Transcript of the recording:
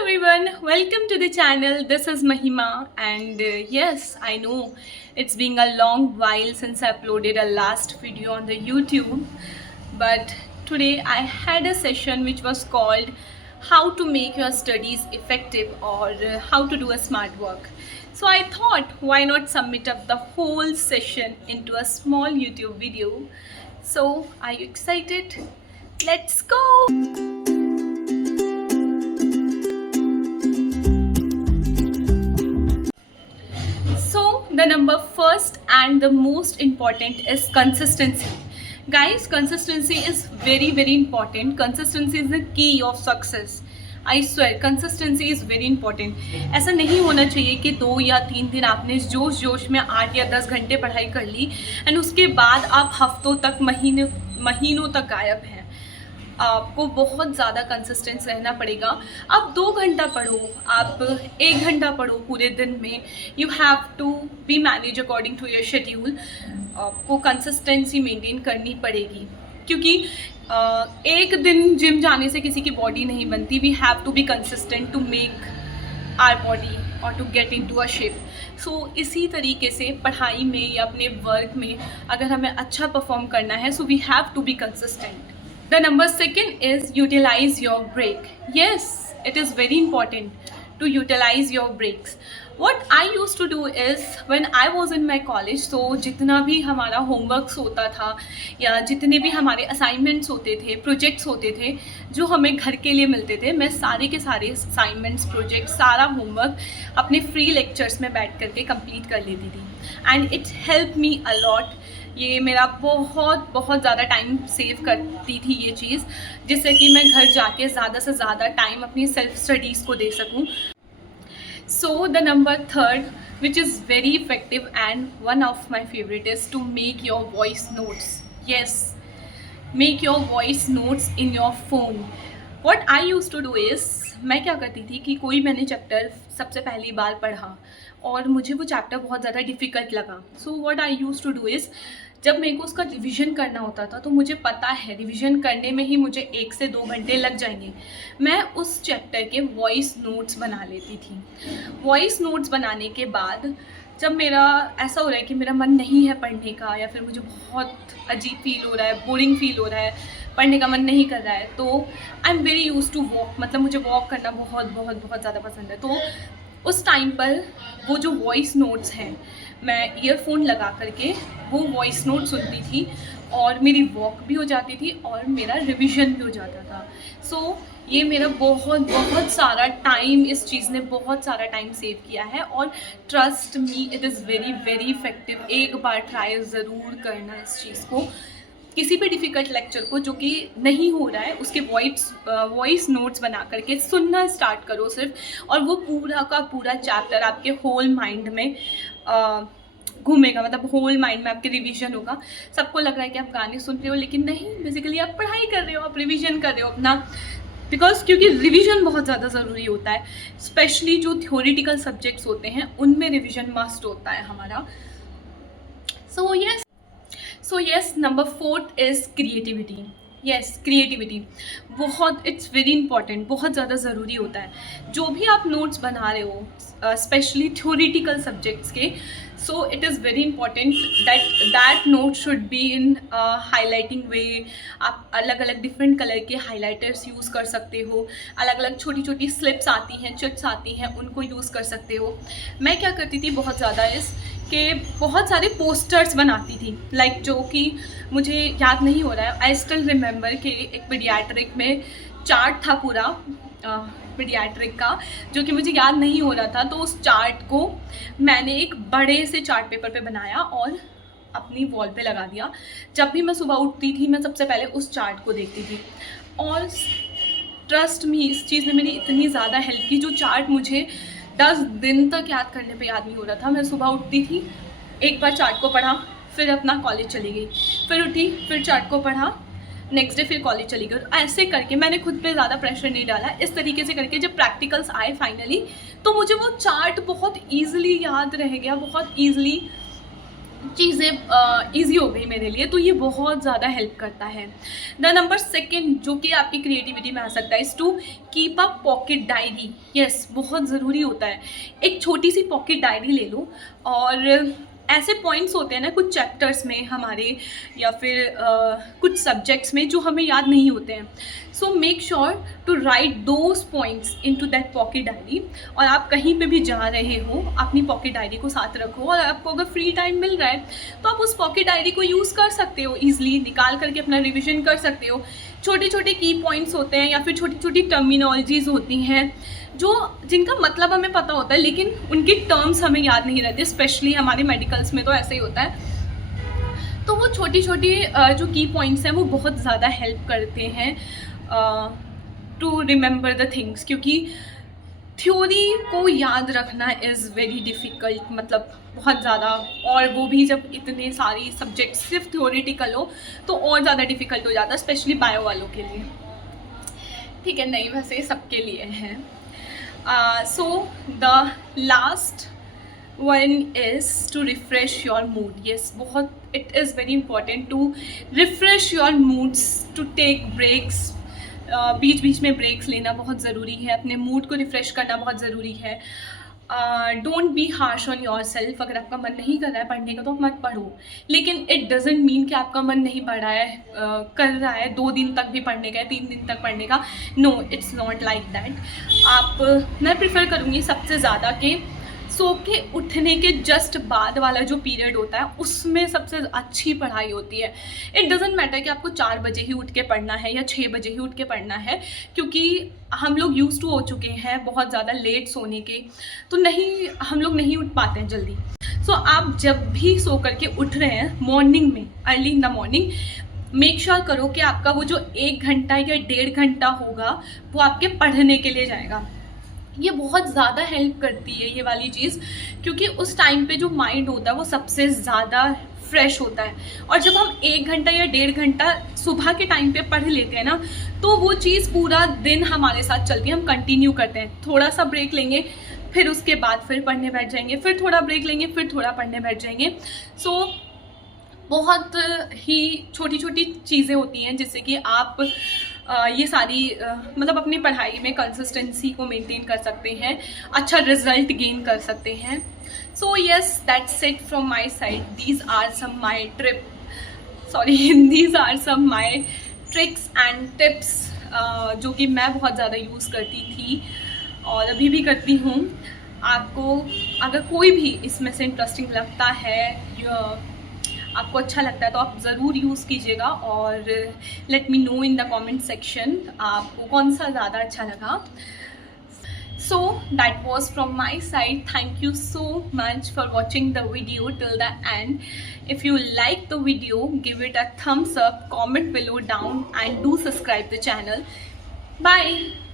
everyone, welcome to the channel. This is Mahima, and yes, I know it's been a long while since I uploaded a last video on the YouTube, but today I had a session which was called how to make your studies effective or how to do a smart work. So I thought, why not submit up the whole session into a small YouTube video. So are you excited? Let's go. So the number first and the most important is consistency. Guys, consistency is very important. Consistency is the key of success. I swear, consistency is very important. ऐसा नहीं होना चाहिए कि 2 या 3 दिन आपने जोश में 8 या 10 घंटे पढ़ाई कर ली एंड उसके बाद आप हफ्तों तक महीनों तक गायब हैं. आपको बहुत ज़्यादा कंसिस्टेंस रहना पड़ेगा. आप 2 घंटा पढ़ो, आप 1 घंटा पढ़ो पूरे दिन में. You have to be manage according to your schedule. आपको कंसिस्टेंसी मेंटेन करनी पड़ेगी क्योंकि एक दिन जिम जाने से किसी की बॉडी नहीं बनती. We have to be consistent to make our body और to get in to a shape. So इसी तरीके से पढ़ाई में या अपने वर्क में अगर हमें अच्छा परफॉर्म करना है, so we have to be consistent. The number second is utilize your break. Yes, it is very important to utilize your breaks. What I used to do is when I was in my college, so जितना भी हमारा homeworks होता था या जितने भी हमारे assignments होते थे, projects होते थे जो हमें घर के लिए मिलते थे, मैं सारे के सारे assignments, projects, सारा homework अपने free lectures में बैठ करके complete कर लेती थी. And it helped me a lot. ये मेरा बहुत ज़्यादा टाइम सेव करती थी ये चीज़, जिससे कि मैं घर जाके ज़्यादा से ज़्यादा टाइम अपनी सेल्फ स्टडीज़ को दे सकूं. So the number third which is very effective and one of my favourite is to make your voice notes. Yes, make your voice notes in your phone. What I use to do is, मैं क्या करती थी कि कोई मैंने chapter सबसे पहली बार पढ़ा और मुझे वो चैप्टर बहुत ज़्यादा डिफ़िकल्ट लगा. So what I use to do is, जब मेरे को उसका रिवीजन करना होता था तो मुझे पता है रिवीजन करने में ही मुझे 1 से 2 घंटे लग जाएंगे, मैं उस चैप्टर के वॉइस नोट्स बना लेती थी. वॉइस नोट्स बनाने के बाद जब मेरा ऐसा हो रहा है कि मेरा मन नहीं है पढ़ने का या फिर मुझे बहुत अजीब फील हो रहा है, बोरिंग फील हो रहा है, पढ़ने का मन नहीं कर रहा है, तो I am very use to walk. मतलब मुझे वॉक करना बहुत ज़्यादा पसंद है. तो उस टाइम पर वो जो वॉइस नोट्स हैं, मैं ईयरफोन लगा करके वो वॉइस नोट सुनती थी और मेरी वॉक भी हो जाती थी और मेरा रिवीजन भी हो जाता था. सो ये मेरा बहुत सारा टाइम, इस चीज़ ने बहुत सारा टाइम सेव किया है और trust me, it is very effective. एक बार ट्राई ज़रूर करना इस चीज़ को. किसी भी डिफ़िकल्ट लेक्चर को जो कि नहीं हो रहा है उसके वॉइस नोट्स बना करके सुनना स्टार्ट करो सिर्फ, और वो पूरा का पूरा चैप्टर आपके होल माइंड में घूमेगा. मतलब होल माइंड में आपके रिवीजन होगा. सबको लग रहा है कि आप गाने सुन रहे हो, लेकिन नहीं, बेसिकली आप पढ़ाई कर रहे हो, आप रिवीजन कर रहे हो अपना. क्योंकि रिवीजन बहुत ज़्यादा ज़रूरी होता है, स्पेशली जो थ्योरेटिकल सब्जेक्ट्स होते हैं उनमें रिवीजन मस्ट होता है हमारा. So yes, number 4th is creativity. Yes, creativity it's very important, बहुत ज़्यादा ज़रूरी होता है. जो भी आप नोट्स बना रहे हो, स्पेशली थ्योरेटिकल सब्जेक्ट्स के, so it is very important that note should be in highlighting way. आप अलग अलग डिफरेंट कलर के हाईलाइटर्स यूज़ कर सकते हो. अलग अलग छोटी स्लिप्स आती हैं, चिट्स आती हैं, उनको यूज़ कर सकते हो. मैं क्या करती थी बहुत ज़्यादा कि बहुत सारे पोस्टर्स बनाती थी, लाइक जो कि मुझे याद नहीं हो रहा है. आई स्टिल रिमेंबर कि एक पीडियाट्रिक में चार्ट था पूरा पीडियाट्रिक का, जो कि मुझे याद नहीं हो रहा था. तो उस चार्ट को मैंने एक बड़े से चार्ट पेपर पे बनाया और अपनी वॉल पे लगा दिया. जब भी मैं सुबह उठती थी मैं सबसे पहले उस चार्ट को देखती थी और ट्रस्ट मी, इस चीज़ ने मेरी इतनी ज़्यादा हेल्प की. जो चार्ट मुझे 10 दिन तक याद करने पे याद नहीं हो रहा था, मैं सुबह उठती थी, एक बार चार्ट को पढ़ा, फिर अपना कॉलेज चली गई, फिर उठी, फिर चार्ट को पढ़ा, नेक्स्ट डे फिर कॉलेज चली गई. ऐसे करके मैंने खुद पे ज़्यादा प्रेशर नहीं डाला. इस तरीके से करके जब प्रैक्टिकल्स आए फाइनली, तो मुझे वो चार्ट बहुत ईजिली याद रह गया, बहुत ईजिली चीज़ें ईजी हो गई मेरे लिए, तो ये बहुत ज़्यादा हेल्प करता है। द नंबर सेकंड जो कि आपकी क्रिएटिविटी में आ सकता है is to keep a pocket diary. Yes, बहुत ज़रूरी होता है। एक छोटी सी पॉकेट डायरी ले लो, और ऐसे पॉइंट्स होते हैं ना कुछ चैप्टर्स में हमारे, या फिर कुछ सब्जेक्ट्स में जो हमें याद नहीं होते हैं। So make sure to write those points into that pocket diary. और आप कहीं पे भी जा रहे हो, अपनी पॉकेट डायरी को साथ रखो, और आपको अगर फ्री टाइम मिल रहा है तो आप उस पॉकेट डायरी को यूज़ कर सकते हो, ईजिली निकाल करके अपना रिविजन कर सकते हो। छोटे छोटे की पॉइंट्स होते हैं, या फिर छोटी छोटी टर्मिनोलॉजीज़ होती हैं जो जिनका मतलब हमें पता होता है, लेकिन उनके टर्म्स हमें याद नहीं रहते। स्पेशली हमारे मेडिकल्स में तो ऐसे ही होता है। तो वो छोटी छोटी जो की पॉइंट्स हैं वो बहुत ज़्यादा हेल्प करते हैं टू रिमेंबर द थिंग्स, क्योंकि थ्योरी को याद रखना इज़ वेरी डिफ़िकल्ट, मतलब बहुत ज़्यादा, और वो भी जब इतने सारी सब्जेक्ट्स सिर्फ थ्योरेटिकल हो तो और ज़्यादा डिफ़िकल्ट हो जाता है, स्पेशली बायो वालों के लिए। ठीक है, नहीं वैसे सबके लिए है। So the last one is to refresh your mood. Yes, it is very important to refresh your moods, to take breaks. बीच बीच में ब्रेक्स लेना बहुत ज़रूरी है, अपने मूड को रिफ़्रेश करना बहुत ज़रूरी है। Don't be harsh on your self. अगर आपका मन नहीं कर रहा है पढ़ने का तो आप मत पढ़ो, लेकिन इट डजेंट मीन कि आपका मन नहीं पढ़ रहा है, कर रहा है 2 दिन तक भी पढ़ने का है, 3 दिन तक पढ़ने का। No, it's not like that. मैं प्रेफर करूँगी सबसे ज़्यादा कि सो के उठने के जस्ट बाद वाला जो पीरियड होता है उसमें सबसे अच्छी पढ़ाई होती है। इट डजेंट मैटर कि आपको 4 बजे ही उठ के पढ़ना है या 6 बजे ही उठ के पढ़ना है, क्योंकि हम लोग यूज़ टू हो चुके हैं बहुत ज़्यादा लेट सोने के, तो नहीं, हम लोग नहीं उठ पाते हैं जल्दी। सो आप जब भी सो करके उठ रहे हैं मॉर्निंग में, early in the morning, make sure करो कि आपका वो जो 1 घंटा या 1.5 घंटा होगा वो आपके पढ़ने के लिए जाएगा। ये बहुत ज़्यादा हेल्प करती है ये वाली चीज़, क्योंकि उस टाइम पे जो माइंड होता है वो सबसे ज़्यादा फ्रेश होता है। और जब हम 1 घंटा या 1.5 घंटा सुबह के टाइम पे पढ़ लेते हैं ना, तो वो चीज़ पूरा दिन हमारे साथ चलती है, हम कंटिन्यू करते हैं। थोड़ा सा ब्रेक लेंगे, फिर उसके बाद फिर पढ़ने बैठ जाएंगे, फिर थोड़ा ब्रेक लेंगे, फिर थोड़ा पढ़ने बैठ जाएंगे। सो बहुत ही छोटी छोटी चीज़ें होती हैं जिससे कि आप ये सारी मतलब अपनी पढ़ाई में कंसिस्टेंसी को मेंटेन कर सकते हैं, अच्छा रिजल्ट गेन कर सकते हैं। So yes, that's it from my side. These are some my tricks and tips जो कि मैं बहुत ज़्यादा यूज़ करती थी और अभी भी करती हूँ। आपको अगर कोई भी इसमें से इंटरेस्टिंग लगता है, आपको अच्छा लगता है, तो आप ज़रूर यूज़ कीजिएगा, और let me know in the comment section आपको कौन सा ज़्यादा अच्छा लगा। So that was from my side. Thank you so much for watching the video till the end. If you like the video, give it a thumbs up, comment below down, and do subscribe the channel. Bye.